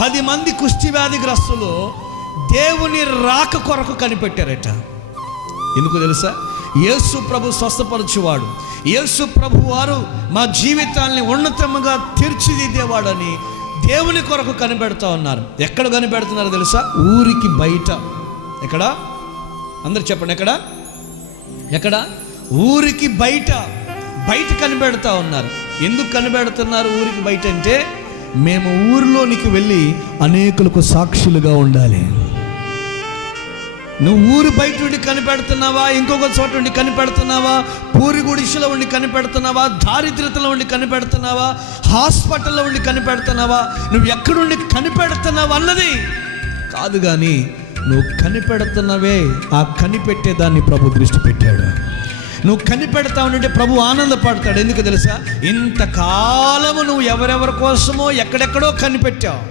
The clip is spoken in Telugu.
10 మంది కుష్టి వ్యాధిగ్రస్తులు దేవుని రాక కొరకు కనిపెట్టారట. ఎందుకు తెలుసా? యేసు ప్రభు స్వస్థపరచువాడు, యేసు ప్రభు వారు మా జీవితాల్ని ఉన్నతంగా తీర్చిదిద్దేవాడని దేవుని కొరకు కనిపెడతా ఉన్నారు. ఎక్కడ కనిపెడుతున్నారో తెలుసా? ఊరికి బయట. ఎక్కడ? అందరు చెప్పండి. ఎక్కడ? ఎక్కడ? ఊరికి బయట. బయట కనిపెడతా ఉన్నారు. ఎందుకు కనిపెడుతున్నారు ఊరికి బయట అంటే, మేము ఊరిలోనికి వెళ్ళి అనేకులకు సాక్షులుగా ఉండాలి. నువ్వు ఊరు బయట ఉండి కనిపెడుతున్నావా? ఇంకొక చోట ఉండి కనిపెడుతున్నావా? పూరి గుడిసెలో ఉండి కనిపెడుతున్నావా? దారిద్ర్యతలో ఉండి కనిపెడుతున్నావా? హాస్పిటల్లో ఉండి కనిపెడుతున్నావా? నువ్వు ఎక్కడుండి కనిపెడుతున్నావు అన్నది కాదు, కానీ నువ్వు కనిపెడుతున్నవే ఆ కనిపెట్టేదాన్ని ప్రభు దృష్టి పెట్టాడు. నువ్వు కనిపెడతా ఉంటే ప్రభు ఆనందపడతాడు. ఎందుకు తెలుసా? ఇంతకాలము నువ్వు ఎవరెవరి కోసమో ఎక్కడెక్కడో కనిపెట్టావు.